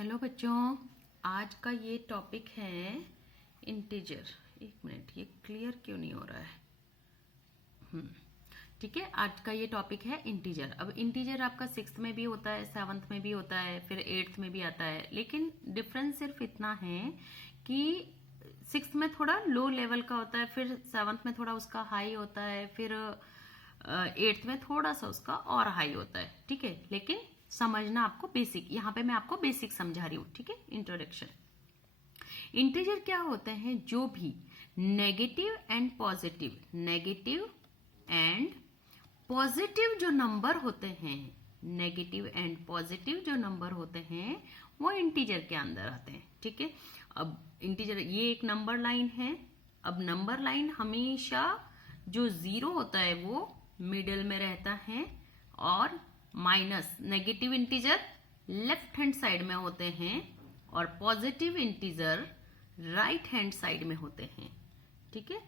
Hello बच्चों, आज का ये टॉपिक है इंटीजर। एक मिनट, ये क्लियर क्यों नहीं हो रहा है? ठीक है, आज का ये टॉपिक है इंटीजर। अब इंटीजर आपका 6th में भी होता है, 7th में भी होता है, फिर 8th में भी आता है, लेकिन डिफरेंस सिर्फ इतना है कि 6th में थोड़ा लो लेवल का होता है, फिर 7th में थोड़ा उसका हाई होता है, फिर 8th में थोड़ा सा उसका और हाई होता है। ठीक है, लेकिन समझना आपको बेसिक, यहाँ पे मैं आपको बेसिक समझा रही हूँ। ठीक है, इंट्रोडक्शन। इंटीजर क्या होते हैं? जो भी नेगेटिव एंड पॉजिटिव जो नंबर होते हैं, नेगेटिव एंड पॉजिटिव जो नंबर होते हैं वो इंटीजर के अंदर आते हैं। ठीक है, अब इंटीजर ये एक नंबर लाइन है। अब नंबर लाइन हमेशा जो 0 होता है वो मिडिल में रहता है और minus negative integer left hand side में होते हैं और positive integer right hand side में होते हैं। ठीक है,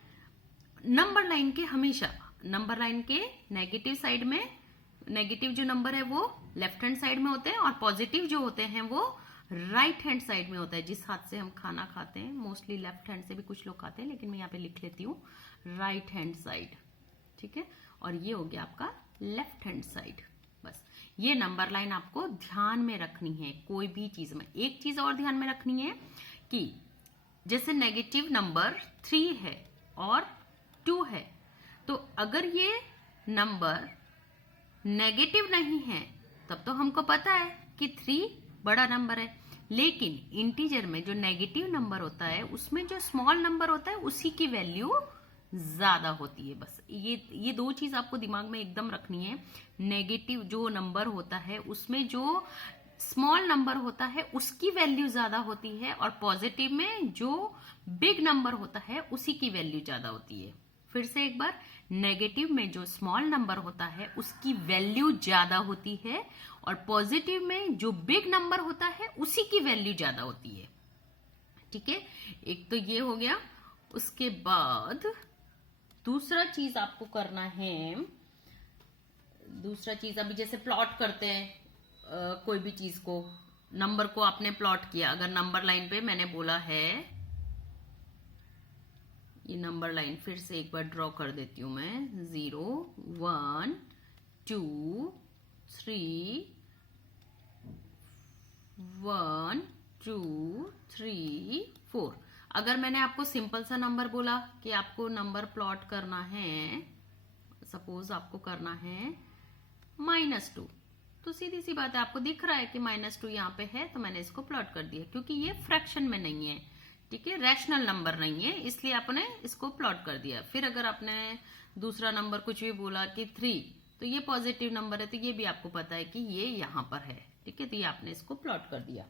नंबर लाइन के हमेशा नंबर लाइन के नेगेटिव साइड में नेगेटिव जो नंबर है वो लेफ्ट हैंड साइड में होते हैं और पॉजिटिव जो होते हैं वो राइट हैंड साइड में होता है। जिस हाथ से हम खाना खाते हैं, मोस्टली लेफ्ट हैंड से भी कुछ लोग खाते हैं, लेकिन मैं यहाँ पे लिख लेती हूँ राइट हैंड साइड। ठीक है, और ये हो गया आपका लेफ्ट हैंड साइड। बस ये नंबर लाइन आपको ध्यान में रखनी है कोई भी चीज में। एक चीज और ध्यान में रखनी है कि जैसे नेगेटिव नंबर 3 है और 2 है, तो अगर ये नंबर नेगेटिव नहीं है तब तो हमको पता है कि 3 बड़ा नंबर है, लेकिन इंटीजर में जो नेगेटिव नंबर होता है उसमें जो स्मॉल नंबर होता है उसी की वैल्यू ज्यादा होती है। बस ये दो चीज आपको दिमाग में एकदम रखनी है। नेगेटिव जो नंबर होता है उसमें जो स्मॉल नंबर होता है उसकी वैल्यू ज्यादा होती है और पॉजिटिव में जो बिग नंबर होता है उसी की वैल्यू ज्यादा होती है। फिर से एक बार, नेगेटिव में जो स्मॉल नंबर होता है उसकी वैल्यू ज्यादा होती है और पॉजिटिव में जो बिग नंबर होता है उसी की वैल्यू ज्यादा होती है। ठीक है, एक तो ये हो गया। उसके बाद दूसरा चीज आपको करना है, दूसरा चीज अभी जैसे प्लॉट करते हैं कोई भी चीज को, नंबर को आपने प्लॉट किया। अगर नंबर लाइन पे मैंने बोला है, ये नंबर लाइन फिर से एक बार ड्रॉ कर देती हूं मैं, 0 1 2 3 1 2 3 4। अगर मैंने आपको सिंपल सा नंबर बोला कि आपको नंबर प्लॉट करना है, सपोज आपको करना है -2, तो सीधी सी बात है, आपको दिख रहा है कि -2 यहाँ पे है तो मैंने इसको प्लॉट कर दिया, क्योंकि ये फ्रैक्शन में नहीं है। ठीक है, रैशनल नंबर नहीं है, इसलिए आपने इसको प्लॉट कर दिया। फिर अगर आपने दूसरा नंबर कुछ भी बोला कि 3, तो ये पॉजिटिव नंबर है, तो ये भी आपको पता है कि ये यहां पर है। ठीक है, तो ये आपने इसको प्लॉट कर दिया।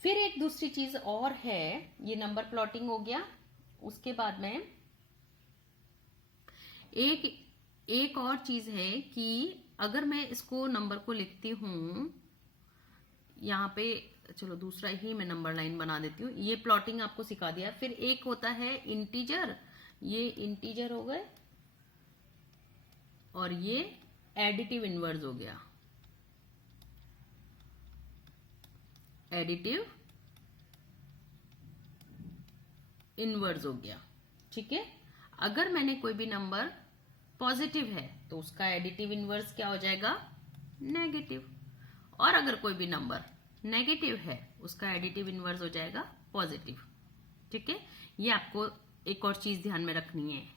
फिर एक दूसरी चीज और है, ये नंबर प्लॉटिंग हो गया। उसके बाद में एक और चीज है कि अगर मैं इसको नंबर को लिखती हूं यहाँ पे, चलो दूसरा ही मैं नंबर लाइन बना देती हूँ, ये प्लॉटिंग आपको सिखा दिया। फिर एक होता है इंटीजर, ये इंटीजर हो गए, और ये एडिटिव इनवर्स हो गया, एडिटिव इनवर्स हो गया। ठीक है, अगर मैंने कोई भी नंबर पॉजिटिव है तो उसका एडिटिव इनवर्स क्या हो जाएगा? नेगेटिव। और अगर कोई भी नंबर नेगेटिव है उसका एडिटिव इनवर्स हो जाएगा पॉजिटिव। ठीक है, ये आपको एक और चीज ध्यान में रखनी है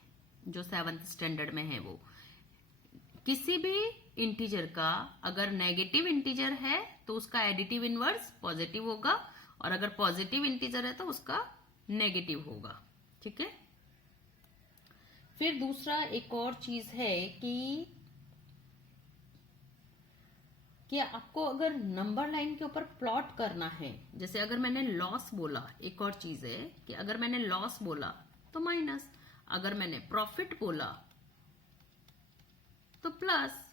जो 7th स्टैंडर्ड में है, वो किसी भी इंटीजर का अगर नेगेटिव इंटीजर है तो उसका एडिटिव इनवर्स पॉजिटिव होगा, और अगर पॉजिटिव इंटीजर है तो उसका नेगेटिव होगा। ठीक है, फिर दूसरा एक और चीज है कि आपको अगर नंबर लाइन के ऊपर प्लॉट करना है, जैसे अगर मैंने लॉस बोला, एक और चीज है कि अगर मैंने लॉस बोला तो माइनस, अगर मैंने प्रॉफिट बोला तो प्लस,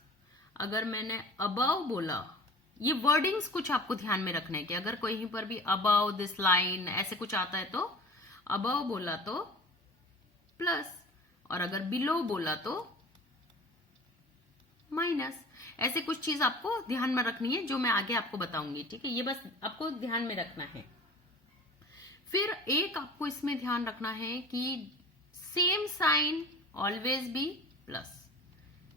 अगर मैंने अबव बोला, ये वर्डिंग्स कुछ आपको ध्यान में रखना है कि अगर कहीं पर भी अबव दिस लाइन ऐसे कुछ आता है तो अबव बोला तो प्लस, और अगर बिलो बोला तो माइनस। ऐसे कुछ चीज आपको ध्यान में रखनी है जो मैं आगे आपको बताऊंगी, ठीक है। ये बस आपको ध्यान में रखना है। फिर एक आपको इसमें ध्यान रखना है कि same sign always be plus.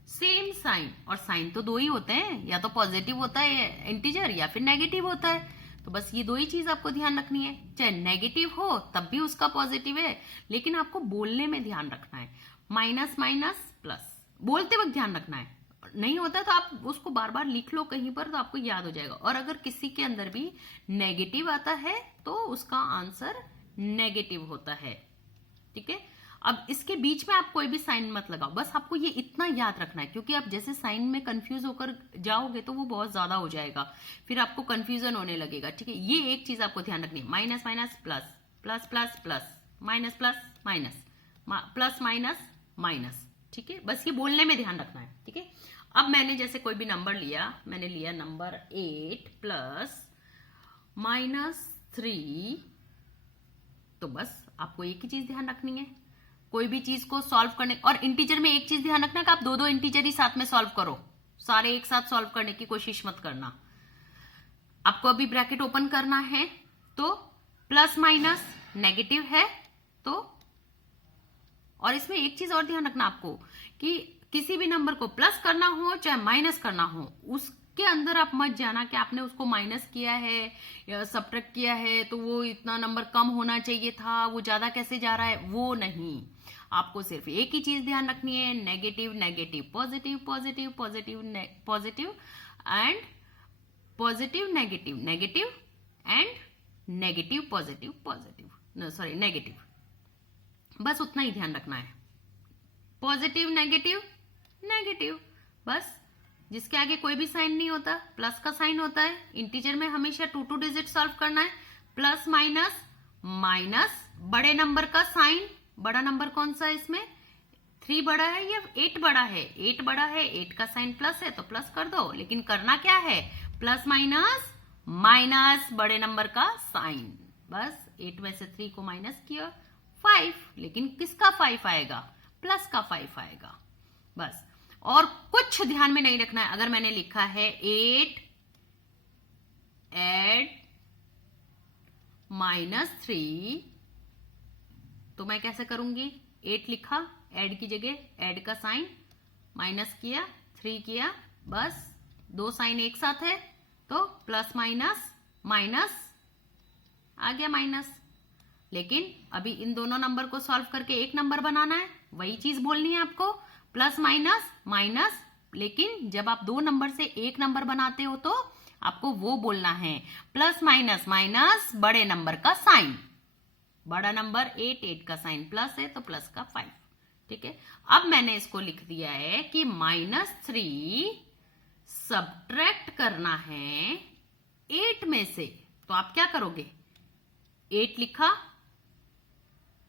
Same sign, और साइन तो दो ही होते हैं, या तो पॉजिटिव होता है इंटीजर या फिर नेगेटिव होता है। तो बस ये दो ही चीज आपको ध्यान रखनी है। चाहे नेगेटिव हो तब भी उसका पॉजिटिव है, लेकिन आपको बोलने में ध्यान रखना है। माइनस माइनस प्लस बोलते वक्त ध्यान रखना है। नहीं होता तो आप उसको बार बार लिख लो कहीं पर, तो आपको याद हो जाएगा। और अगर किसी के अंदर भी नेगेटिव आता है तो उसका आंसर नेगेटिव होता है, ठीक है। अब इसके बीच में आप कोई भी साइन मत लगाओ, बस आपको ये इतना याद रखना है, क्योंकि आप जैसे साइन में कंफ्यूज होकर जाओगे तो वो बहुत ज्यादा हो जाएगा, फिर आपको कंफ्यूजन होने लगेगा, ठीक है। ये एक चीज आपको ध्यान रखनी है, minus minus plus, plus plus plus, minus plus minus, plus minus minus, ठीक है। बस ये बोलने में ध्यान रखना है, ठीक है। अब मैंने जैसे कोई भी नंबर लिया, मैंने लिया नंबर 8 प्लस -3, तो बस आपको एक ही चीज ध्यान रखनी है, कोई भी चीज को सॉल्व करने। और इंटीजर में एक चीज ध्यान रखना कि आप दो दो इंटीजर ही साथ में सॉल्व करो, सारे एक साथ सॉल्व करने की कोशिश मत करना। आपको अभी ब्रैकेट ओपन करना है, तो प्लस माइनस नेगेटिव है, तो और इसमें एक चीज और ध्यान रखना आपको कि किसी भी नंबर को प्लस करना हो चाहे माइनस करना हो, उसके अंदर आप मत जाना कि आपने उसको माइनस किया है या सब्ट्रैक्ट किया है तो वो इतना नंबर कम होना चाहिए था, वो ज्यादा कैसे जा रहा है, वो नहीं। आपको सिर्फ एक ही चीज ध्यान रखनी है, negative negative positive, positive positive positive and positive negative negative and negative positive positive, sorry negative, बस उतना ही ध्यान रखना है। पॉजिटिव नेगेटिव नेगेटिव, बस जिसके आगे कोई भी साइन नहीं होता, प्लस का साइन होता है। इंटीजर में हमेशा 2 डिजिट सॉल्व करना है, प्लस माइनस माइनस, बड़े नंबर का साइन, बड़ा नंबर कौन सा है इसमें, 3 बड़ा है या 8 बड़ा है, 8 बड़ा है, 8 का साइन प्लस है तो प्लस कर दो, लेकिन करना क्या है, प्लस माइनस माइनस बड़े नंबर का साइन। बस 8 में से 3 को माइनस किया 5, लेकिन किसका 5 आएगा, प्लस का 5 आएगा, बस। और कुछ ध्यान में नहीं रखना है। अगर मैंने लिखा है 8 एड -3, तो मैं कैसे करूंगी, 8 लिखा, ऐड की जगह ऐड का साइन, माइनस किया, 3 किया, बस 2 साइन एक साथ है तो प्लस माइनस माइनस आ गया माइनस। लेकिन अभी इन दोनों नंबर को सॉल्व करके एक नंबर बनाना है, वही चीज बोलनी है आपको, प्लस माइनस माइनस। लेकिन जब आप दो नंबर से एक नंबर बनाते हो तो आपको वो बोलना है, प्लस माइनस माइनस बड़े नंबर का साइन, बड़ा नंबर 8, 8 का साइन प्लस है तो प्लस का 5, ठीक है। अब मैंने इसको लिख दिया है कि -3 सब्ट्रैक्ट करना है 8 में से, तो आप क्या करोगे, 8 लिखा,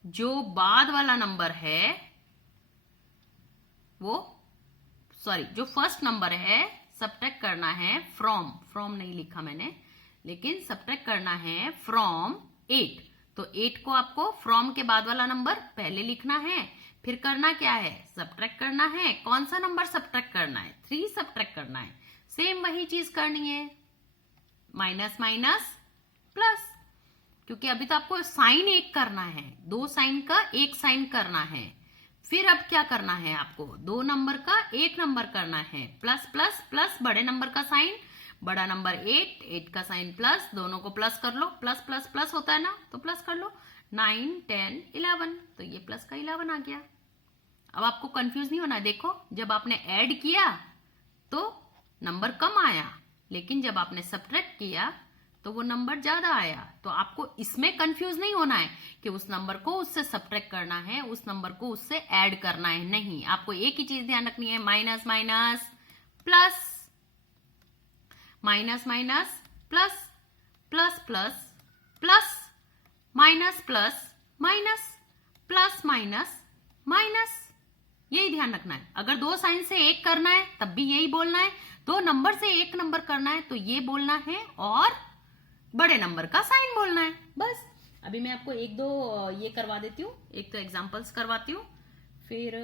जो बाद वाला नंबर है वो, सॉरी जो फर्स्ट नंबर है सब्ट्रैक्ट करना है फ्रॉम नहीं लिखा मैंने, लेकिन सब्ट्रैक्ट करना है फ्रॉम 8, तो 8 को आपको फ्रॉम के बाद वाला नंबर पहले लिखना है, फिर करना क्या है, सब्ट्रैक्ट करना है। कौन सा नंबर सब्ट्रैक्ट करना है, 3 सब्ट्रैक्ट करना है, सेम वही चीज करनी है, माइनस माइनस प्लस, क्योंकि अभी तो आपको साइन एक करना है, 2 साइन का एक साइन करना है। फिर अब क्या करना है आपको, 2 नंबर का एक नंबर करना है, प्लस प्लस प्लस बड़े नंबर का साइन, बड़ा नंबर 8, 8 का साइन प्लस, दोनों को प्लस कर लो, प्लस प्लस प्लस होता है ना तो प्लस कर लो, 9, 10, 11, तो ये प्लस का 11 आ गया। अब आपको कंफ्यूज नहीं होना है, देखो जब आपने ऐड किया तो नंबर कम आया, लेकिन जब आपने सब्ट्रैक्ट किया तो वो नंबर ज्यादा आया। तो आपको इसमें कंफ्यूज नहीं होना है कि उस नंबर को उससे सब्ट्रैक्ट करना है, उस नंबर को उससे ऐड करना है, नहीं, आपको एक ही चीज ध्यान रखनी है, minus minus plus, minus minus plus, plus plus plus, minus plus minus, plus minus minus, यही ध्यान रखना है। अगर 2 साइन से एक करना है तब भी यही बोलना है, 2 नंबर से एक नंबर करना है तो ये बोलना है, और बड़े नंबर का साइन बोलना है, बस। अभी मैं आपको 1-2 ये करवा देती हूँ, एक तो एग्जांपल्स करवाती हूँ, फिर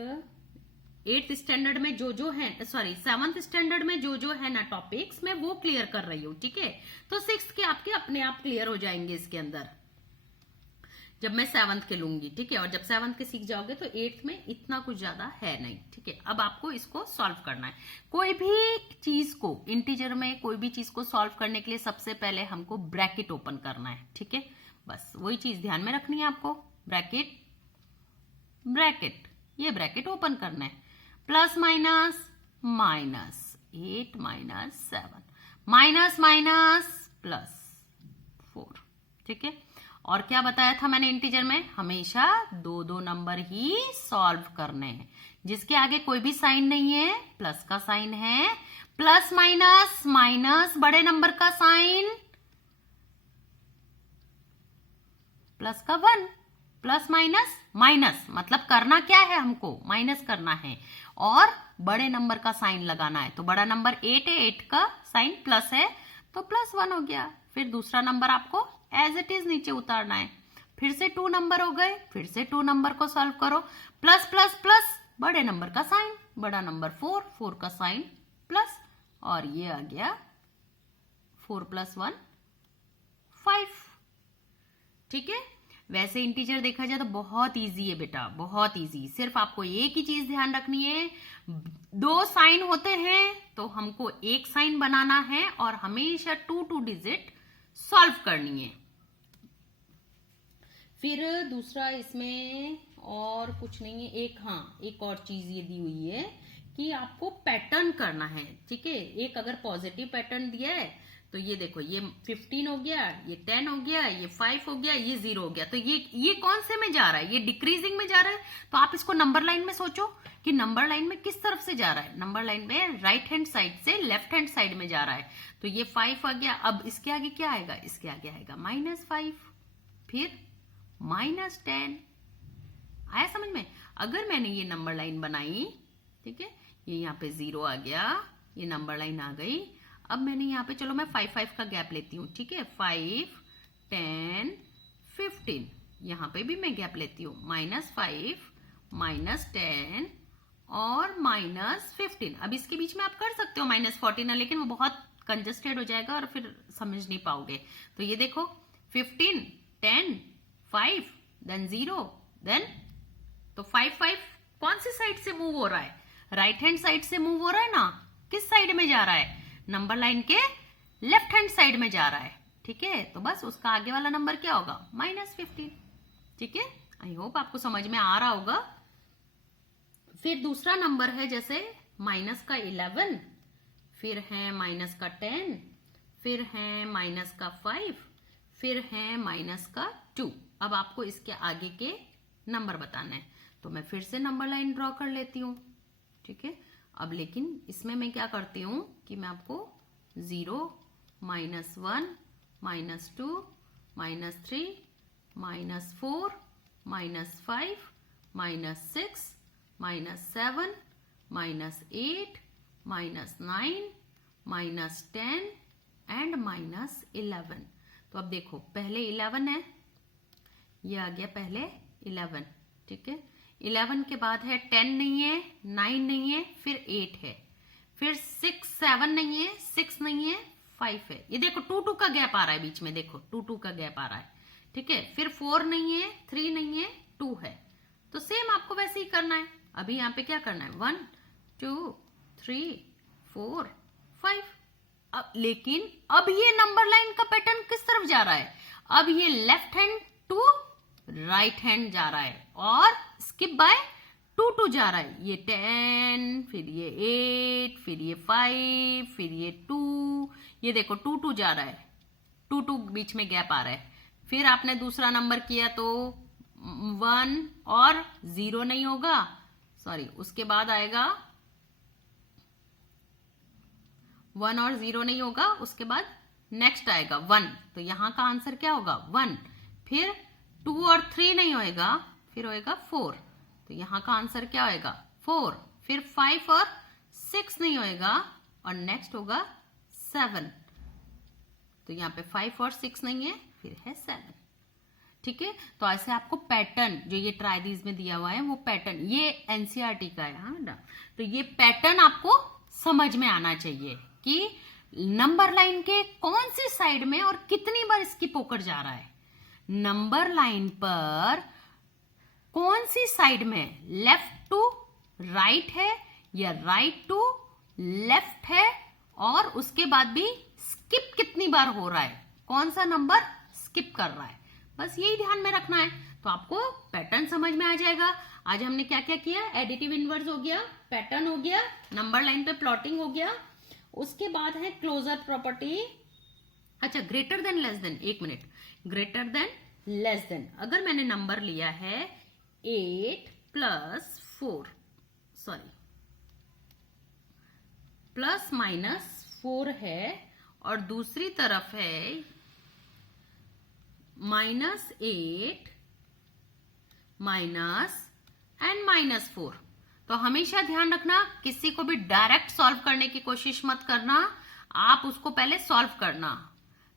8th स्टैंडर्ड में जो है, सॉरी 7th स्टैंडर्ड में जो है ना टॉपिक्स, मैं वो क्लियर कर रही हूँ, ठीक है। तो 6th के आपके अपने आप क्लियर हो जाएंगे इसके अंदर, जब मैं 7th के लूंगी, ठीक है। और जब 7th के सीख जाओगे तो 8th में इतना कुछ ज्यादा है नहीं, ठीक है। अब आपको इसको सॉल्व करना है। कोई भी चीज को, इंटीजर में कोई भी चीज को सॉल्व करने के लिए सबसे पहले हमको ब्रैकेट ओपन करना है, ठीक है। बस वही चीज ध्यान में रखनी है आपको, ब्रैकेट ब्रैकेट, ये ब्रैकेट ओपन करना है। Plus minus minus 8 minus 7 minus minus plus 4, ठीक है। और क्या बताया था मैंने, इंटीजर में हमेशा 2 नंबर ही सॉल्व करने हैं, जिसके आगे कोई भी साइन नहीं है, प्लस का साइन है। प्लस माइनस माइनस बड़े नंबर का साइन, प्लस का 1, प्लस माइनस माइनस, मतलब करना क्या है, हमको माइनस करना है और बड़े नंबर का साइन लगाना है। तो बड़ा नंबर 8 है, 8 का साइन प्लस है तो +1 हो गया। फिर दूसरा नंबर आपको एज इट इज नीचे उतारना है। फिर से 2 नंबर हो गए, फिर से 2 नंबर को सॉल्व करो। प्लस प्लस प्लस बड़े नंबर का साइन, बड़ा नंबर 4, 4 का साइन प्लस, और ये आ गया 4 + 1 5, ठीक है। वैसे इंटीजर देखा जाए तो बहुत इजी है बेटा, बहुत इजी। सिर्फ आपको एक ही चीज ध्यान रखनी है, 2 साइन होते हैं तो हमको एक साइन बनाना है और हमेशा 2 डिजिट सॉल्व करनी है। फिर दूसरा इसमें और कुछ नहीं है, एक और चीज ये दी हुई है कि आपको पैटर्न करना है, ठीक है। एक अगर पॉजिटिव पैटर्न दिया है तो ये देखो, ये 15 हो गया, ये 10 हो गया, ये 5 हो गया, ये 0 हो गया। तो ये कौन से में जा रहा है, ये डिक्रीजिंग में जा रहा है। तो आप इसको नंबर लाइन में सोचो कि नंबर लाइन में किस तरफ से जा रहा है। नंबर लाइन में राइट हैंड साइड से लेफ्ट हैंड साइड में जा रहा है। तो ये 5 आ गया। अब इसके आगे क्या आएगा, इसके आगे आएगा -5, फिर -10। आया समझ में। अगर मैंने ये नंबर लाइन बनाई, ठीक है, ये यहाँ पे 0 आ गया, ये नंबर लाइन आ गई। अब मैंने यहाँ पे, चलो मैं 5 का गैप लेती हूँ, ठीक है। 5, 10, 15, यहाँ पे भी मैं गैप लेती हूँ, -5, -10 और -15। अब इसके बीच में आप कर सकते हो -14, लेकिन वो बहुत कंजस्टेड हो जाएगा और फिर समझ नहीं पाओगे। तो ये देखो 15, 10, 5, देन 0, देन तो 5 कौन सी साइड से मूव हो रहा है, राइट हैंड साइड से मूव हो रहा है ना। किस साइड में जा रहा है, नंबर लाइन के लेफ्ट हैंड साइड में जा रहा है, ठीक है। तो बस उसका आगे वाला नंबर क्या होगा, -15, ठीक है। आई होप आपको समझ में आ रहा होगा। फिर दूसरा नंबर है जैसे -11, फिर है -10, फिर है -5, फिर है -2। अब आपको इसके आगे के नंबर बताना है। तो मैं फिर से नंबर लाइन ड्रॉ कर लेती हूँ, ठीक है। अब लेकिन इसमें मैं क्या करती हूँ कि मैं आपको 0, -1, -2, -3, -4, -5, -6, -7, -8, -9, -10 एंड -11। तो अब देखो पहले 11 है, ये आ गया पहले 11, ठीक है। 11 के बाद है 10 नहीं है, 9 नहीं है, फिर 8 है, फिर 6, 7 नहीं है, 6 नहीं है, 5 है। ये देखो 2 का गैप आ रहा है बीच में, देखो 2 का गैप आ रहा है, ठीक है। फिर 4 नहीं है, 3 नहीं है, 2 है। तो सेम आपको वैसे ही करना है। अभी यहाँ पे क्या करना है, 1, 2, 3, 4, 5। अब लेकिन अब ये नंबर लाइन का पैटर्न किस तरफ जा रहा है, अब ये left hand to right hand जा रहा है और स्किप बाय 2 जा रहा है। ये 10, फिर ये 8, फिर ये 5, फिर ये 2। ये देखो 2 जा रहा है, 2 बीच में गैप आ रहा है। फिर आपने दूसरा नंबर किया तो 1 और 0 नहीं होगा, सॉरी, उसके बाद आएगा 1 और 0 नहीं होगा, उसके बाद नेक्स्ट आएगा 1। तो यहां का आंसर क्या होगा, 1। फिर 2 और 3 नहीं होएगा, फिर होएगा 4। तो यहां का आंसर क्या होएगा, 4। फिर 5 और 6 नहीं होएगा और नेक्स्ट होगा 7। तो यहाँ पे 5 और 6 नहीं है, फिर है 7, ठीक है। तो ऐसे आपको पैटर्न जो ये ट्राई दीज में दिया हुआ है वो पैटर्न, ये एनसीईआरटी का है, हाँ। तो ये पैटर्न आपको समझ में आना चाहिए कि नंबर लाइन के कौन सी साइड में और कितनी बार स्किप होकर जा रहा है। नंबर लाइन पर कौन सी साइड में लेफ्ट टू राइट है या राइट टू लेफ्ट है, और उसके बाद भी स्किप कितनी बार हो रहा है, कौन सा नंबर स्किप कर रहा है, बस यही ध्यान में रखना है। तो आपको पैटर्न समझ में आ जाएगा। आज हमने क्या क्या किया, एडिटिव इनवर्स हो गया, पैटर्न हो गया, नंबर लाइन पे प्लॉटिंग हो गया, उसके बाद है क्लोजर प्रॉपर्टी। अच्छा, ग्रेटर देन लेस देन, एक minute, greater than less than, अगर मैंने नंबर लिया है 8 प्लस 4, सॉरी प्लस माइनस 4 है, और दूसरी तरफ है -8 माइनस एंड -4, तो हमेशा ध्यान रखना किसी को भी डायरेक्ट सॉल्व करने की कोशिश मत करना, आप उसको पहले सॉल्व करना।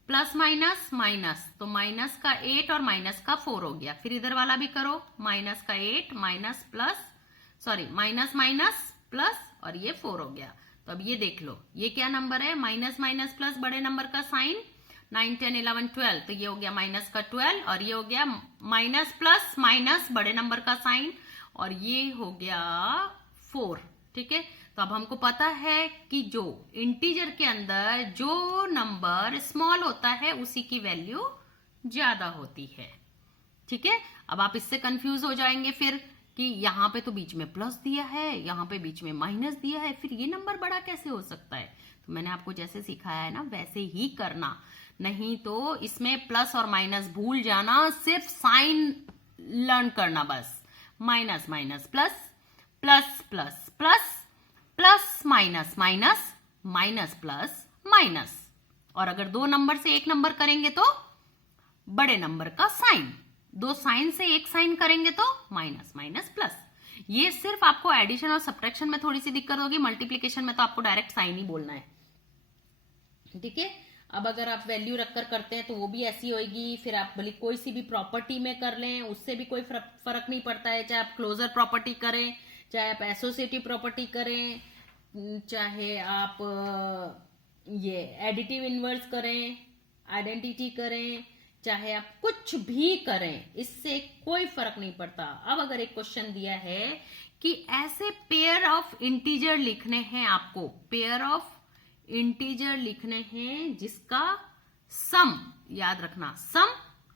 प्लस माइनस माइनस, तो माइनस का 8 और माइनस का 4 हो गया। फिर इधर वाला भी करो, माइनस का 8 minus plus, sorry minus minus plus, और ये 4 हो गया। तो अब ये देख लो, ये क्या नंबर है, माइनस माइनस प्लस बड़े नंबर का साइन, 9 10 11 12, तो ये हो गया माइनस का 12, और ये हो गया माइनस प्लस माइनस बड़े नंबर का साइन, और ये हो गया 4, ठीक है। तो अब हमको पता है कि जो इंटीजर के अंदर जो नंबर स्मॉल होता है उसी की वैल्यू ज्यादा होती है, ठीक है। अब आप इससे कंफ्यूज हो जाएंगे फिर कि यहाँ पे तो बीच में प्लस दिया है, यहाँ पे बीच में माइनस दिया है, फिर ये नंबर बड़ा कैसे हो सकता है। तो मैंने आपको जैसे सिखाया है ना वैसे ही करना, नहीं तो इसमें प्लस और माइनस भूल जाना, सिर्फ साइन लर्न करना बस। Minus minus plus, plus plus plus, plus minus minus, minus plus minus, और अगर दो नंबर से एक नंबर करेंगे तो बड़े नंबर का साइन, दो साइन से एक साइन करेंगे तो माइनस माइनस प्लस। ये सिर्फ आपको एडिशन और सब्ट्रैक्शन में थोड़ी सी दिक्कत होगी, मल्टीप्लीकेशन में तो आपको डायरेक्ट साइन ही बोलना है, ठीक है। अब अगर आप वैल्यू रखकर करते हैं तो वो भी ऐसी होगी, फिर आप भले कोई सी भी प्रॉपर्टी में कर लें उससे भी कोई फर्क नहीं पड़ता है, चाहे आप क्लोजर प्रॉपर्टी करें, चाहे आप एसोसिएटिव प्रॉपर्टी करें, चाहे आप ये एडिटिव इनवर्स करें, आइडेंटिटी करें, चाहे आप कुछ भी करें, इससे कोई फर्क नहीं पड़ता। अब अगर एक क्वेश्चन दिया है कि ऐसे पेयर ऑफ इंटीजर लिखने हैं, आपको पेयर ऑफ इंटीजर लिखने हैं जिसका सम, याद रखना सम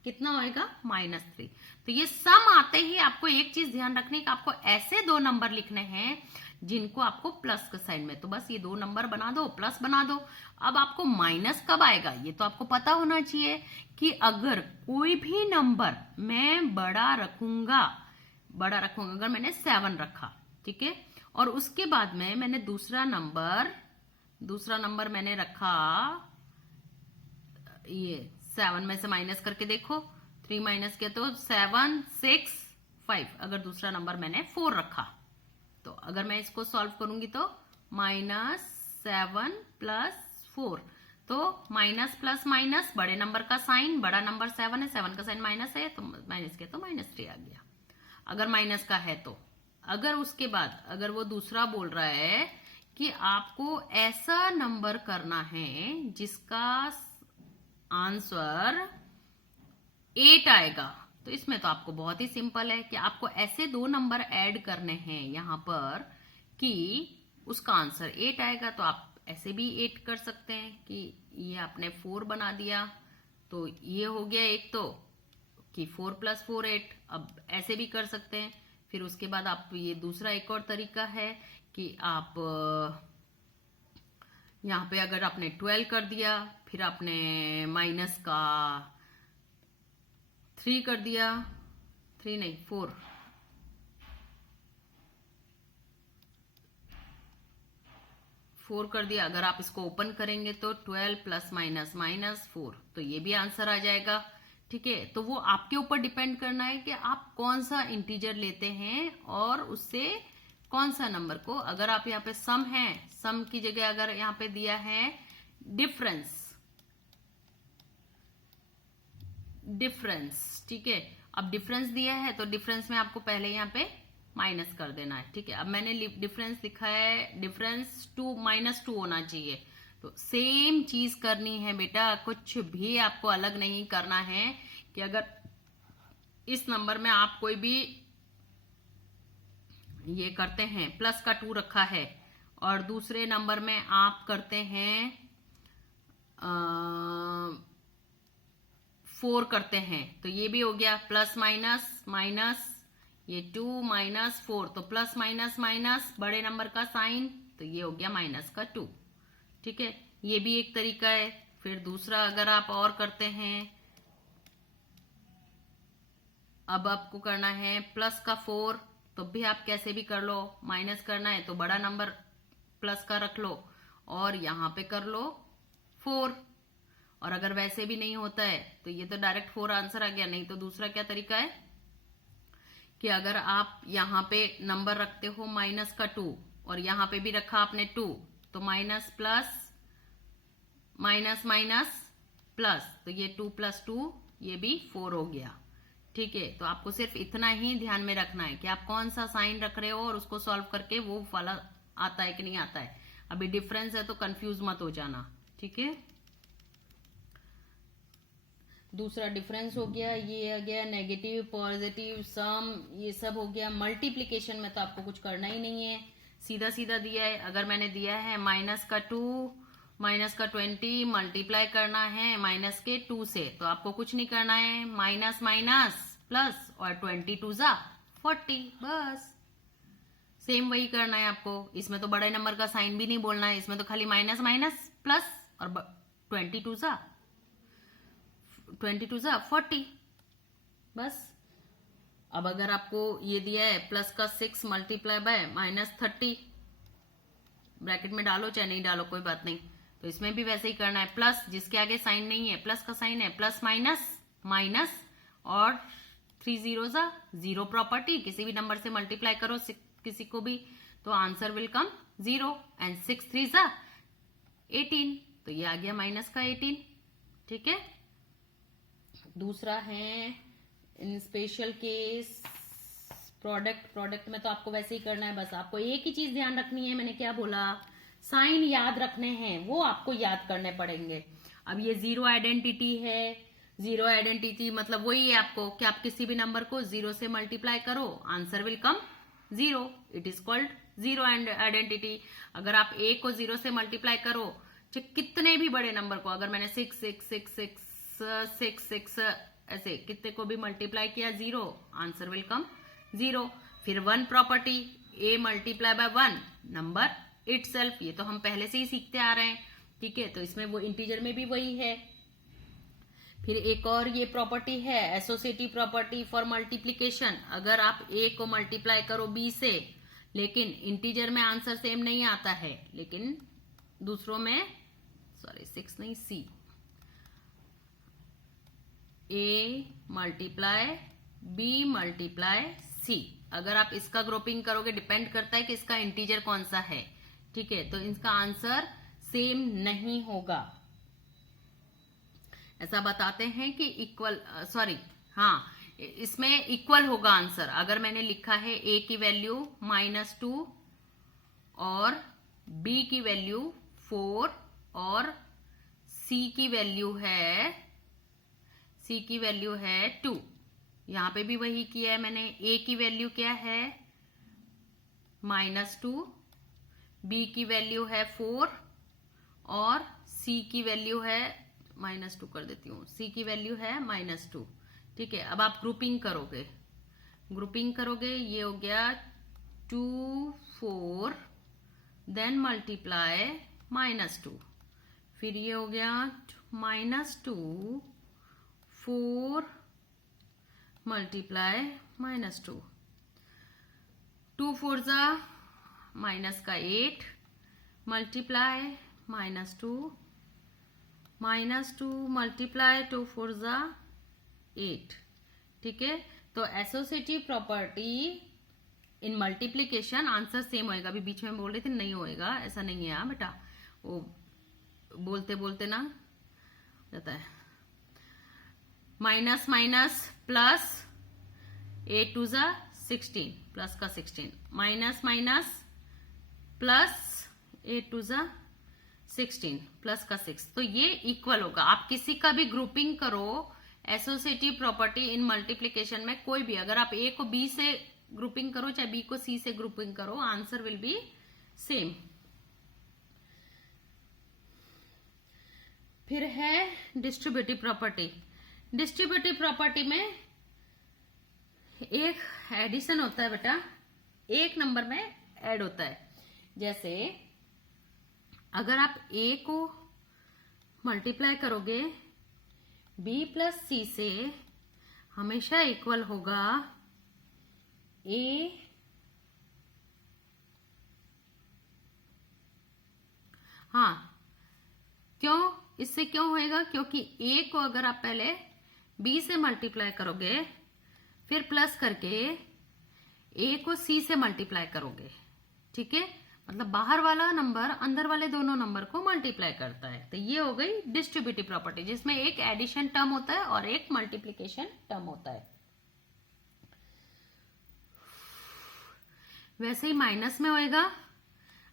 कितना होएगा, -3। तो ये सम आते ही आपको एक चीज ध्यान रखनी कि आपको ऐसे दो नंबर लिखने हैं जिनको आपको प्लस के साइन में, तो बस ये दो नंबर बना दो, प्लस बना दो। अब आपको माइनस कब आएगा ये तो आपको पता होना चाहिए कि अगर कोई भी नंबर मैं बड़ा रखूंगा, अगर मैंने 7 रखा, ठीक है, और उसके बाद में मैंने दूसरा नंबर मैंने रखा, ये 7 में से माइनस करके देखो, 3 माइनस किया तो 7 6 5, अगर दूसरा नंबर मैंने 4 रखा, तो अगर मैं इसको सॉल्व करूंगी तो -7 + 4, तो माइनस प्लस माइनस बड़े नंबर का साइन, बड़ा नंबर 7 है, 7 का साइन माइनस है, तो माइनस किया तो -3 आ गया, अगर माइनस का है तो। अगर उसके बाद अगर वो दूसरा बोल रहा है कि आपको ऐसा नंबर करना है जिसका आंसर 8 आएगा, तो इसमें तो आपको बहुत ही सिंपल है कि आपको ऐसे दो नंबर ऐड करने हैं यहां पर कि उसका आंसर 8 आएगा। तो आप ऐसे भी 8 कर सकते हैं कि ये आपने 4 बना दिया, तो ये हो गया एक, तो कि 4 + 4 8। अब ऐसे भी कर सकते हैं। फिर उसके बाद आप ये दूसरा एक और तरीका है कि आप यहाँ पे अगर आपने 12 कर दिया, फिर आपने माइनस का 3 कर दिया, 3 नहीं 4 कर दिया। अगर आप इसको ओपन करेंगे तो 12 ± -4, तो ये भी आंसर आ जाएगा, ठीक है। तो वो आपके ऊपर डिपेंड करना है कि आप कौन सा इंटीजर लेते हैं और उससे कौन सा नंबर को, अगर आप यहाँ पे सम है, सम की जगह अगर यहाँ पे दिया है डिफरेंस, ठीक है। अब डिफरेंस दिया है तो डिफरेंस में आपको पहले यहाँ पे माइनस कर देना है, ठीक है। अब मैंने डिफरेंस लिखा है, डिफरेंस -2 होना चाहिए। तो सेम चीज करनी है बेटा, कुछ भी आपको अलग नहीं करना है। कि अगर इस नंबर में आप कोई भी ये करते हैं, प्लस का 2 रखा है, और दूसरे नंबर में आप करते हैं 4 करते हैं, तो ये भी हो गया प्लस माइनस माइनस, ये 2 -4, तो प्लस माइनस माइनस बड़े नंबर का साइन, तो ये हो गया -2, ठीक है। ये भी एक तरीका है। फिर दूसरा अगर आप और करते हैं, अब आपको करना है प्लस का 4, तो भी आप कैसे भी कर लो। माइनस करना है तो बड़ा नंबर प्लस का रख लो और यहां पे कर लो 4। और अगर वैसे भी नहीं होता है तो ये तो डायरेक्ट 4 आंसर आ गया। नहीं तो दूसरा क्या तरीका है कि अगर आप यहां पे नंबर रखते हो -2 और यहां पे भी रखा आपने 2, तो minus plus minus minus plus, तो ये 2 + 2 ये भी 4 हो गया, ठीक है। तो आपको सिर्फ इतना ही ध्यान में रखना है कि आप कौन सा साइन रख रहे हो और उसको सॉल्व करके वो वाला आता है कि नहीं आता है। अभी डिफरेंस है तो कंफ्यूज मत हो जाना, ठीक है। दूसरा डिफरेंस हो गया, ये आ गया नेगेटिव, पॉजिटिव, सम, ये सब हो गया। मल्टीप्लीकेशन में तो आपको कुछ करना ही नहीं है, सीधा सीधा दिया है। अगर मैंने दिया है -2 -20 मल्टीप्लाई करना है -2 से, तो आपको कुछ नहीं करना है, माइनस माइनस प्लस और 22 × 40, बस सेम वही करना है आपको। इसमें तो बड़े नंबर का साइन भी नहीं बोलना है, इसमें तो खाली माइनस माइनस प्लस और 22 × 40, बस। अब अगर आपको ये दिया है प्लस का 6 × -30, ब्रैकेट में डालो चाहे नहीं डालो कोई बात नहीं, तो इसमें भी वैसे ही करना है। प्लस जिसके आगे साइन नहीं है, प्लस का साइन है, प्लस माइनस माइनस और 3 0 0 प्रॉपर्टी, किसी भी नंबर से मल्टीप्लाई करो किसी को भी तो आंसर विल कम 0 एंड 6 3 18, तो ये आ गया -18, ठीक है। दूसरा है इन स्पेशल केस प्रोडक्ट में तो आपको वैसे ही करना है। बस आपको एक ही चीज ध्यान रखनी है, मैंने क्या बोला, साइन याद रखने हैं, वो आपको याद करने पड़ेंगे। अब ये 0 आइडेंटिटी है, 0 आइडेंटिटी मतलब वही है आपको कि आप किसी भी नंबर को 0 से मल्टीप्लाई करो, answer will come 0, it is called 0 identity. अगर आप a को 0 से मल्टीप्लाई करो, चाहे कितने भी बड़े नंबर को, अगर मैंने 6 6 6 6 6 6 ऐसे कितने को भी मल्टीप्लाई किया 0, आंसर विल कम 0। फिर 1 प्रॉपर्टी, a × 1 नंबर इटसेल्फ, ये तो हम पहले से ही सीखते आ रहे हैं, ठीक है। तो इसमें वो इंटीजर में भी वही है। फिर एक और ये प्रॉपर्टी है एसोसिएटिव प्रॉपर्टी फॉर मल्टीप्लीकेशन। अगर आप a को मल्टीप्लाई करो b से, लेकिन इंटीजर में आंसर सेम नहीं आता है, लेकिन दूसरों में 6 नहीं c, a × b × c, अगर आप इसका ग्रुपिंग करोगे, डिपेंड करता है कि इसका इंटीजर कौन सा है, ठीक है। तो इसका आंसर सेम नहीं होगा। ऐसा बताते हैं कि इक्वल, इसमें इक्वल होगा आंसर। अगर मैंने लिखा है a की वैल्यू -2 और b की वैल्यू 4 और c की वैल्यू है 2, यहां पे भी वही किया है मैंने। a की वैल्यू क्या है -2, b की वैल्यू है 4 और c की वैल्यू है -2 कर देती हूँ, c की वैल्यू है -2, ठीक है। अब आप ग्रुपिंग करोगे, ये हो गया 2 4 देन मल्टीप्लाई -2, फिर ये हो गया -2 4 मल्टीप्लाई -2, 2 4 -8 मल्टीप्लाई -2 मल्टीप्लाई 2 4 8, ठीक है। तो associative property in multiplication answer same होएगा। अभी बीच में बोल रहे थे नहीं होएगा, ऐसा नहीं है बेटा, वो बोलते बोलते ना जाता है। माइनस माइनस प्लस, 8 टू ज़ा 16, प्लस का 16, माइनस माइनस प्लस 8 टू ज़ा 16, प्लस का 6, तो ये इक्वल होगा। आप किसी का भी ग्रुपिंग करो एसोसिएटिव प्रॉपर्टी इन मल्टीप्लीकेशन में, कोई भी, अगर आप ए को बी से ग्रुपिंग करो चाहे बी को सी से ग्रुपिंग करो, आंसर विल बी सेम। फिर है डिस्ट्रीब्यूटिव प्रॉपर्टी। डिस्ट्रीब्यूटिव प्रॉपर्टी में एक एडिशन होता है बेटा, एक नंबर में ऐड होता है। जैसे अगर आप a को मल्टीप्लाई करोगे b प्लस सी से, हमेशा इक्वल होगा a हाँ, क्यों? इससे क्यों होएगा? क्योंकि a को अगर आप पहले b से मल्टीप्लाई करोगे फिर प्लस करके a को c से मल्टीप्लाई करोगे, ठीक है, मतलब बाहर वाला नंबर अंदर वाले दोनों नंबर को मल्टीप्लाई करता है। तो ये हो गई डिस्ट्रीब्यूटिव प्रॉपर्टी, जिसमें एक एडिशन टर्म होता है और एक मल्टीप्लिकेशन टर्म होता है। वैसे ही माइनस में होएगा,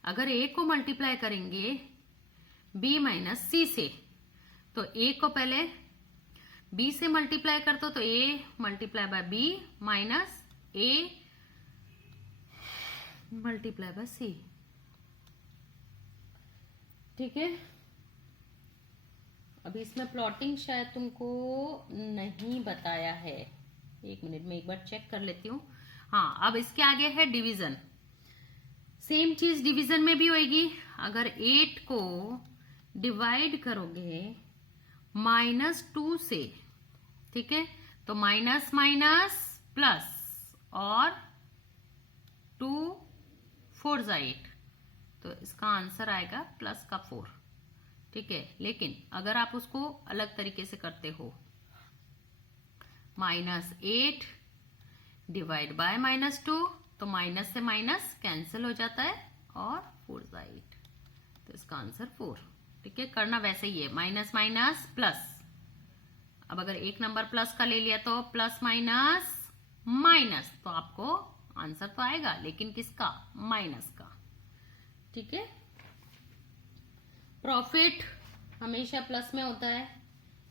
अगर a को मल्टीप्लाई करेंगे b माइनस सी से, तो a को पहले b से मल्टीप्लाई कर दो तो a multiply by b minus a multiply by C, ठीक है। अभी इसमें प्लॉटिंग शायद तुमको नहीं बताया है, एक मिनट में एक बार चेक कर लेती हूँ। हाँ, अब इसके आगे है डिवीजन। सेम चीज डिवीजन में भी होगी। अगर 8 को डिवाइड करोगे -2 से, ठीक है, तो माइनस माइनस प्लस और 2 4 ज़ा 8, तो इसका आंसर आएगा प्लस का 4, ठीक है। लेकिन अगर आप उसको अलग तरीके से करते हो, -8 डिवाइड बाय -2, तो माइनस से माइनस कैंसिल हो जाता है और 4 ज़ा 8, तो इसका आंसर 4, ठीक है। करना वैसे ही है, माइनस माइनस प्लस। अब अगर एक नंबर प्लस का ले लिया तो प्लस माइनस माइनस, तो आपको आंसर तो आएगा, लेकिन किसका? माइनस का, ठीक है। प्रॉफिट हमेशा प्लस में होता है,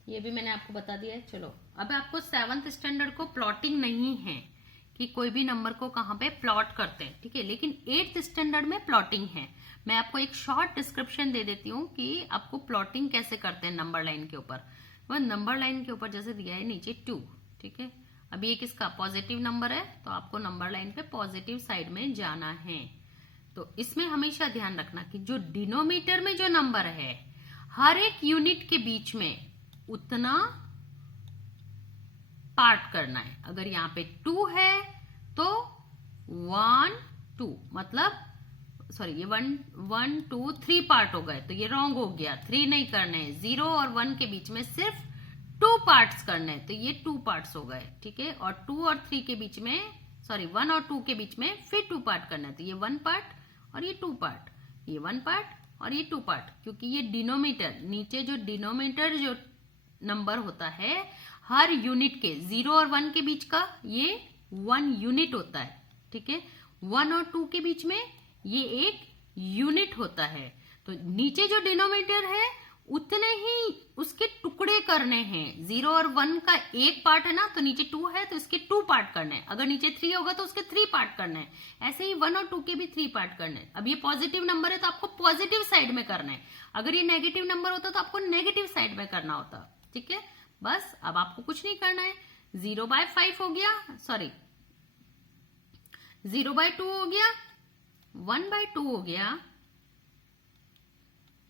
ये भी मैंने आपको बता दिया है। चलो, अब आपको 7th स्टैंडर्ड को प्लॉटिंग नहीं है कि कोई भी नंबर को कहाँ पे प्लॉट करते हैं, ठीक है, लेकिन 8th स्टैंडर्ड में प्लॉटिंग है। मैं आपको एक शॉर्ट डिस्क्रिप्शन दे देती हूँ कि आपको प्लॉटिंग कैसे करते हैं नंबर लाइन के ऊपर। वह नंबर लाइन के ऊपर जैसे दिया है नीचे 2, ठीक है, अब ये किसका? पॉजिटिव नंबर है, तो आपको नंबर लाइन पे पॉजिटिव साइड में जाना है। तो इसमें हमेशा ध्यान रखना कि जो डिनोमीटर में जो नंबर है, हर एक यूनिट के बीच में उतना पार्ट करना है। अगर यहाँ पे 2 है तो 1 2, मतलब सॉरी, ये 1 2 3 पार्ट हो गए, तो ये रॉन्ग हो गया, 3 नहीं करने हैं। 0 और 1 के बीच में सिर्फ 2 पार्ट्स करने हैं, तो ये 2 पार्ट्स हो गए, ठीक है। और 2 और 3 के बीच में, सॉरी 1 और 2 के बीच में फिर 2 पार्ट करना है, तो ये 1 पार्ट और ये 2 पार्ट, ये 1 पार्ट और ये 2 पार्ट, क्योंकि ये डिनोमीटर, नीचे जो डिनोमीटर जो नंबर होता है हर यूनिट के 0 और 1 के बीच का, ये 1 यूनिट होता है, ठीक है। 1 और 2 के बीच में ये एक यूनिट होता है। तो नीचे जो डिनोमीटर है उतने ही उसके टुकड़े करने हैं। 0 और 1 का एक पार्ट है ना, तो नीचे 2 है तो इसके 2 पार्ट करने हैं। अगर नीचे 3 होगा तो उसके 3 पार्ट करने हैं। ऐसे ही 1 और 2 के भी 3 पार्ट करने हैं। अब ये पॉजिटिव नंबर है तो आपको पॉजिटिव साइड में करना है, अगर ये नेगेटिव नंबर होता तो आपको नेगेटिव साइड में करना होता, ठीक है। बस अब आपको कुछ नहीं करना है। 0/5 हो गया, सॉरी 0/2 हो गया, 1/2 हो गया,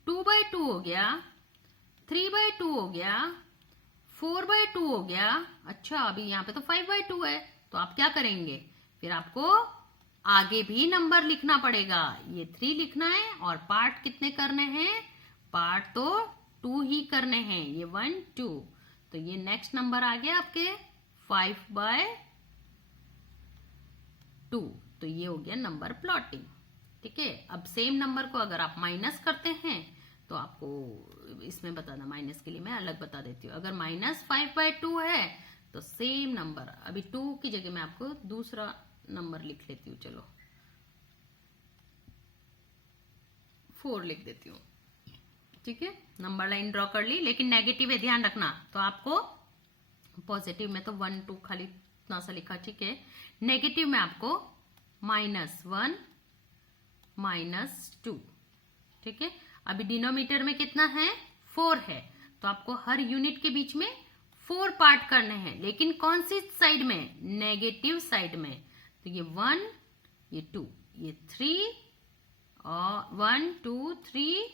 2/2 हो गया, 3/2 हो गया, 4/2 हो गया। अच्छा, अभी यहाँ पे तो 5/2 है, तो आप क्या करेंगे? फिर आपको आगे भी नंबर लिखना पड़ेगा। ये 3 लिखना है और पार्ट कितने करने हैं? पार्ट तो 2 ही करने हैं, ये 1 2, तो ये नेक्स्ट नंबर आ गया आपके 5/2, तो ये हो गया नंबर प्लॉटिंग, ठीक है। अब सेम नंबर को अगर आप माइनस करते हैं तो आपको इसमें बताना, माइनस के लिए मैं अलग बता देती हूँ। अगर -5/2 है तो सेम नंबर, अभी 2 की जगह मैं आपको दूसरा नंबर लिख लेती हूँ, चलो 4 लिख देती हूँ, ठीक है। नंबर लाइन ड्रॉ कर ली, लेकिन नेगेटिव है, ध्यान रखना। तो आपको पॉजिटिव में तो 1 2 खाली इतना सा लिखा, ठीक है। नेगेटिव में आपको -1 -2, ठीक है। अभी डिनोमीटर में कितना है, 4 है, तो आपको हर यूनिट के बीच में 4 पार्ट करने हैं, लेकिन कौन सी साइड में, नेगेटिव साइड में। तो ये 1, ये 2, ये 3 और 1 2 3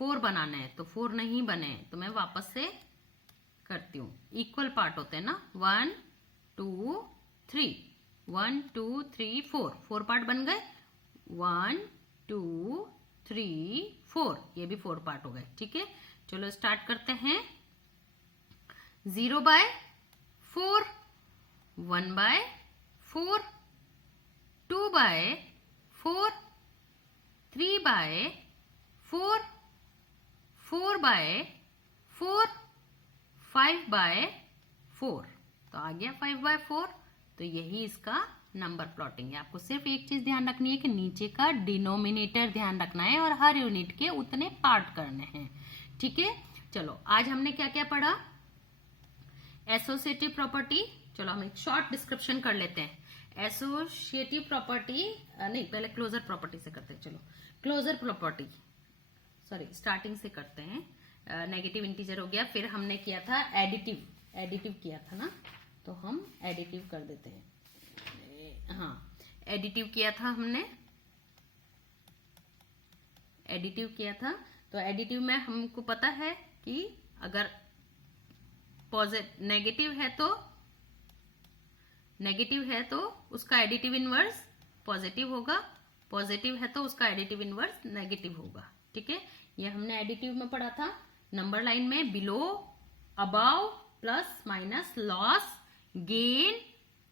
4 बनाने हैं, तो 4 नहीं बने, तो मैं वापस से करती हूँ। इक्वल पार्ट होते हैं ना, 1 2 3, 1 2 3 4 पार्ट बन गए, 1 2 3 4, ये भी 4 पार्ट हो गए, ठीक है। चलो स्टार्ट करते हैं। 0/4, 1/4, 2/4, 3/4, 4/4, 5/4, तो आ गया 5/4। तो यही इसका नंबर प्लॉटिंग है। आपको सिर्फ एक चीज ध्यान रखनी है कि नीचे का डिनोमिनेटर ध्यान रखना है और हर यूनिट के उतने पार्ट करने हैं, ठीक है। चलो आज हमने क्या क्या पढ़ा, एसोसिएटिव प्रॉपर्टी। चलो हम एक शॉर्ट डिस्क्रिप्शन कर लेते हैं। एसोसिएटिव प्रॉपर्टी नहीं, पहले क्लोजर प्रॉपर्टी से करते हैं। चलो क्लोजर प्रॉपर्टी, सॉरी स्टार्टिंग से करते हैं। नेगेटिव इंटीजर हो गया, फिर हमने किया था एडिटिव किया था ना, तो हम एडिटिव कर देते हैं। हाँ, एडिटिव किया था हमने, एडिटिव किया था। तो एडिटिव में हमको पता है कि अगर नेगेटिव है तो उसका एडिटिव इनवर्स पॉजिटिव होगा, पॉजिटिव है तो उसका एडिटिव इनवर्स नेगेटिव होगा, ठीक है। ये हमने एडिटिव में पढ़ा था। नंबर लाइन में below, above, plus minus, loss, gain,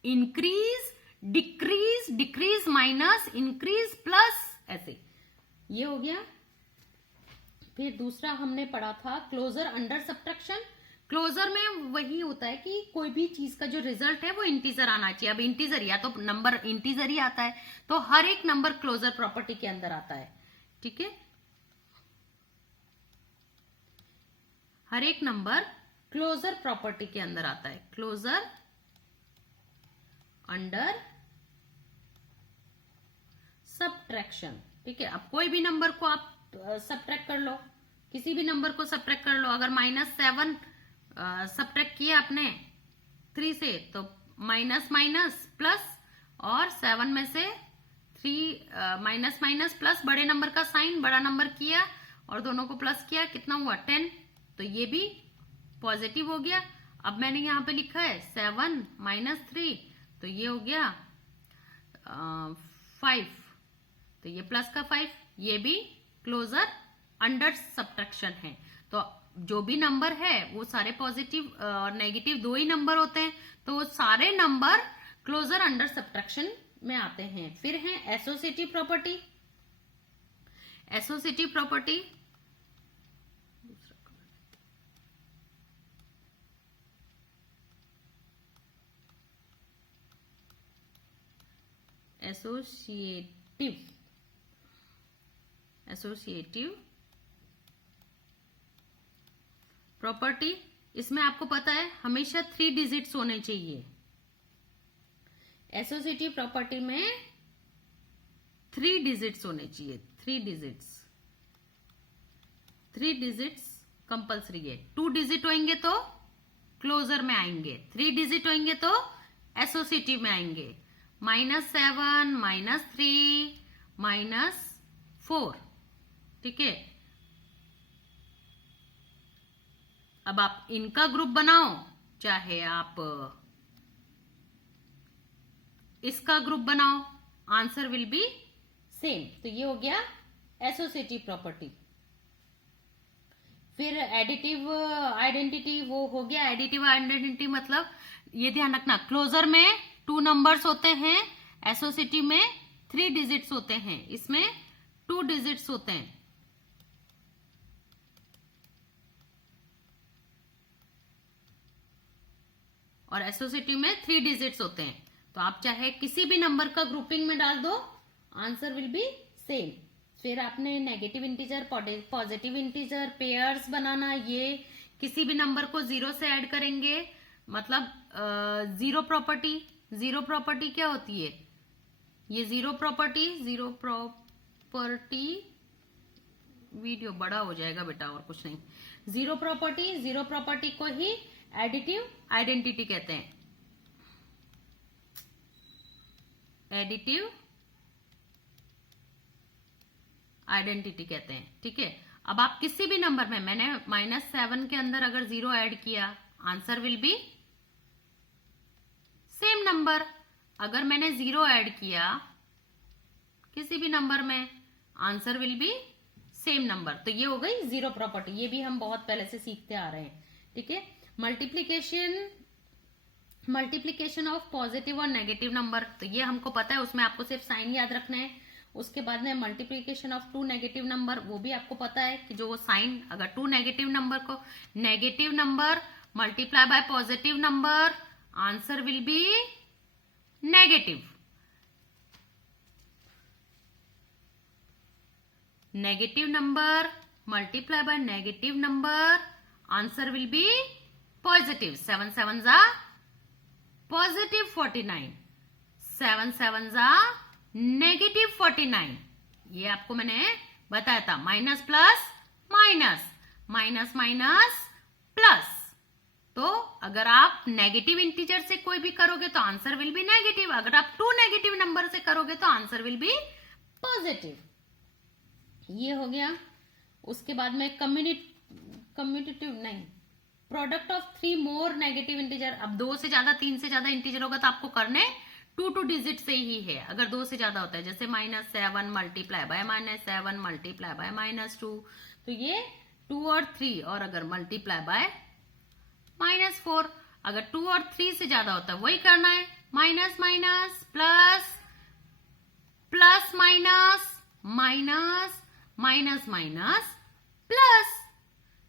increase, decrease minus, increase plus, ऐसे ये हो गया। फिर दूसरा हमने पढ़ा था क्लोजर अंडर सब्ट्रैक्शन। क्लोजर में वही होता है कि कोई भी चीज का जो रिजल्ट है वो इंटीजर आना चाहिए। अब इंटीजर या तो नंबर इंटीजर ही आता है, तो हर एक नंबर क्लोजर प्रॉपर्टी के अंदर आता है, ठीक है। हर एक नंबर क्लोजर प्रॉपर्टी के अंदर आता है, क्लोजर अंडर सब्ट्रैक्शन, ठीक है। अब कोई भी नंबर को आप सब्ट्रैक्ट कर लो, किसी भी नंबर को सब्ट्रैक्ट कर लो। अगर -7 सब्ट्रैक्ट किया आपने 3 से, तो माइनस माइनस प्लस, और 7 में से 3 माइनस माइनस प्लस, बड़े नंबर का साइन, बड़ा नंबर किया और दोनों को प्लस किया, कितना हुआ 10, तो ये भी पॉजिटिव हो गया। अब मैंने यहां पे लिखा है 7 - 3, तो ये हो गया 5, तो ये प्लस का 5, ये भी क्लोजर अंडर सब्ट्रैक्शन है। तो जो भी नंबर है वो सारे पॉजिटिव और नेगेटिव 2 ही नंबर होते हैं, तो वो सारे नंबर क्लोजर अंडर सब्ट्रैक्शन में आते हैं। फिर है associative property. Associative property associative property, इसमें आपको पता है हमेशा 3 डिजिट्स होने चाहिए। एसोसिएटिव प्रॉपर्टी में 3 डिजिट्स होने चाहिए, 3 डिजिट्स कंपल्सरी है। 2 डिजिट होंगे तो क्लोजर में आएंगे, 3 डिजिट होंगे तो एसोसिएटिव में आएंगे। -7 -3 -4, ठीक है। अब आप इनका ग्रुप बनाओ, चाहे आप इसका ग्रुप बनाओ, आंसर विल बी सेम। तो ये हो गया एसोसिएटिव प्रॉपर्टी। फिर एडिटिव आइडेंटिटी, वो हो गया। एडिटिव आइडेंटिटी मतलब ये ध्यान रखना, क्लोजर में 2 नंबर्स होते हैं, एसोसिएटिव में 3 डिजिट्स होते हैं, इसमें 2 डिजिट्स होते हैं। और एसोसिएटिव में 3 डिजिट्स होते हैं। तो आप चाहे किसी भी नंबर का ग्रुपिंग में डाल दो, आंसर विल बी सेम। फिर आपने negative integer, positive integer, pairs बनाना, ये किसी भी नंबर को 0 से ऐड करेंगे, मतलब जीरो प्रॉपर्टी। जीरो प्रॉपर्टी क्या होती है? ये जीरो प्रॉपर्टी वीडियो बड़ा हो जाएगा बेटा, और कुछ नहीं। जीरो प्रॉपर्टी को ही एडिटिव आइडेंटिटी कहते हैं। एडिटिव आइडेंटिटी कहते हैं, ठीक है। अब आप किसी भी नंबर में, मैंने -7 के अंदर अगर 0 ऐड किया, answer will be same number. अगर मैंने 0 ऐड किया किसी भी नंबर में, answer will be same number. तो ये हो गई जीरो प्रॉपर्टी, ये भी हम बहुत पहले से सीखते आ रहे हैं, ठीक है। मल्टीप्लीकेशन ऑफ पॉजिटिव और नेगेटिव नंबर, तो ये हमको पता है, उसमें आपको सिर्फ साइन याद रखना है। उसके बाद में मल्टीप्लीकेशन ऑफ 2 नेगेटिव नंबर, वो भी आपको पता है कि जो वो साइन, अगर 2 नेगेटिव नंबर को, negative number multiply by positive number, answer will be negative. Negative number multiply by negative number, answer will be positive. 7 7 positive 49, 7 7 negative 49। ये आपको मैंने बताया था। Minus plus minus, minus minus plus. तो अगर आप नेगेटिव इंटीजर से कोई भी करोगे तो आंसर विल बी नेगेटिव। अगर आप 2 नेगेटिव नंबर से करोगे तो आंसर विल बी पॉजिटिव। ये हो गया। उसके बाद में कम्यूटेटिव नहीं, product of 3 more negative integer. अब 2 से ज्यादा, 3 से ज्यादा इंटीजर होगा तो आपको करने 2 डिजिट से ही है। अगर 2 से ज्यादा होता है, जैसे -7 मल्टीप्लाई बाय -7 मल्टीप्लाई बाय -2, तो ये 2 और 3। और अगर मल्टीप्लाई बाय -4, अगर 2 और 3 से ज्यादा होता है, वही करना है। Minus minus plus, plus minus minus, minus minus plus.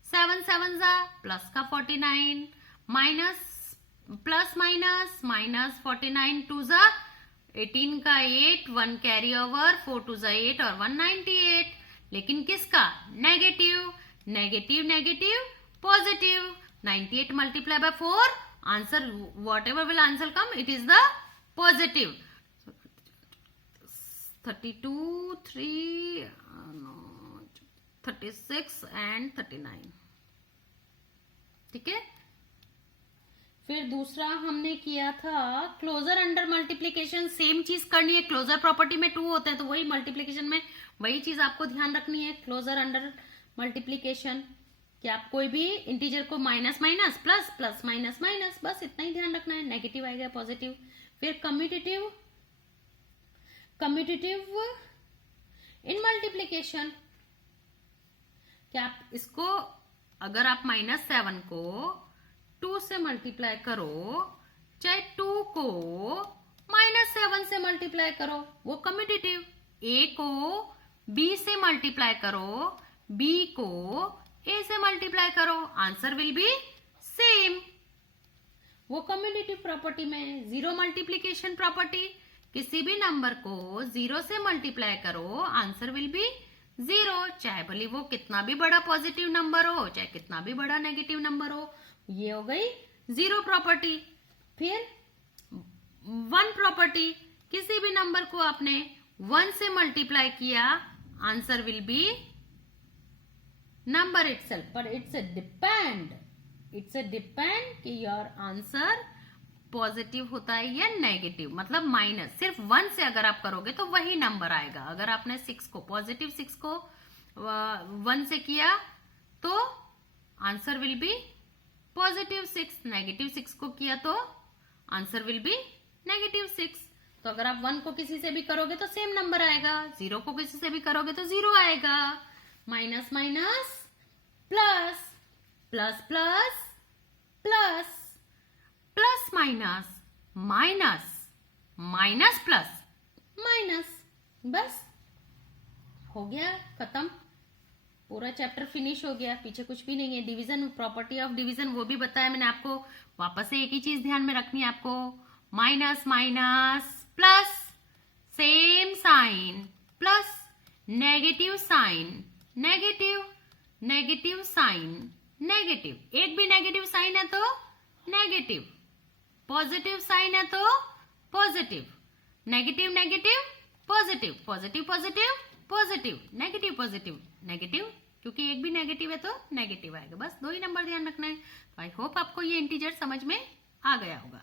7 7 plus का 49, माइनस प्लस माइनस, माइनस 49 2 18 का 8, 1 कैरी ओवर, 4 2 8 और 198। लेकिन किसका? Negative. Negative negative positive. 98 multiply by 4, answer what ever will answer come, it is the positive. 32 3 36 and 39, ठीक है। फिर दूसरा हमने किया था क्लोजर अंडर मल्टीप्लीकेशन। सेम चीज करनी है। क्लोजर प्रॉपर्टी में 2 होते हैं, तो वही मल्टीप्लीकेशन में वही चीज आपको ध्यान रखनी है। क्लोजर अंडर मल्टीप्लीकेशन कि आप कोई भी इंटीजर को minus minus, plus plus, minus minus, बस इतना ही ध्यान रखना है। नेगेटिव आएगा, पॉजिटिव। फिर कम्यूटेटिव इन मल्टीप्लीकेशन, क्या आप इसको, अगर आप -7 को 2 से मल्टीप्लाई करो, चाहे 2 को -7 से मल्टीप्लाई करो, वो कम्यूटेटिव। ए को बी से मल्टीप्लाई करो, बी को ए से मल्टीप्लाई करो, आंसर विल बी सेम। वो कम्यूटेटिव प्रॉपर्टी में। जीरो मल्टीप्लीकेशन प्रॉपर्टी, किसी भी नंबर को 0 से मल्टीप्लाई करो, आंसर विल बी 0, चाहे भले वो कितना भी बड़ा पॉजिटिव नंबर हो, चाहे कितना भी बड़ा नेगेटिव नंबर हो। ये हो गई जीरो प्रॉपर्टी। फिर 1 प्रॉपर्टी, किसी भी नंबर को आपने 1 से मल्टीप्लाई किया, answer will be number itself, पर इट्स ए डिपेंड कि योर आंसर पॉजिटिव होता है या नेगेटिव, मतलब माइनस। सिर्फ 1 से अगर आप करोगे तो वही नंबर आएगा। अगर आपने 6 को, पॉजिटिव 6 को 1 से किया तो answer will be positive 6, negative 6 को किया तो आंसर विल बी नेगेटिव 6। तो अगर आप 1 को किसी से भी करोगे तो सेम नंबर आएगा, 0 को किसी से भी करोगे तो 0 आएगा। Minus minus plus, plus plus plus, plus minus minus, minus plus minus, बस हो गया, खत्म। पूरा चैप्टर फिनिश हो गया, पीछे कुछ भी नहीं है। डिवीजन, प्रॉपर्टी ऑफ डिवीजन वो भी बताया मैंने आपको। वापस से एक ही चीज ध्यान में रखनी है आपको, minus minus plus, same sign plus, negative sign negative, negative sign negative, एक भी नेगेटिव साइन है तो नेगेटिव, पॉजिटिव साइन है तो positive, negative negative positive, positive positive positive, negative positive negative, क्योंकि एक भी नेगेटिव है तो नेगेटिव आएगा। बस 2 ही नंबर ध्यान रखना है। आई होप आपको ये इंटीजर समझ में आ गया होगा।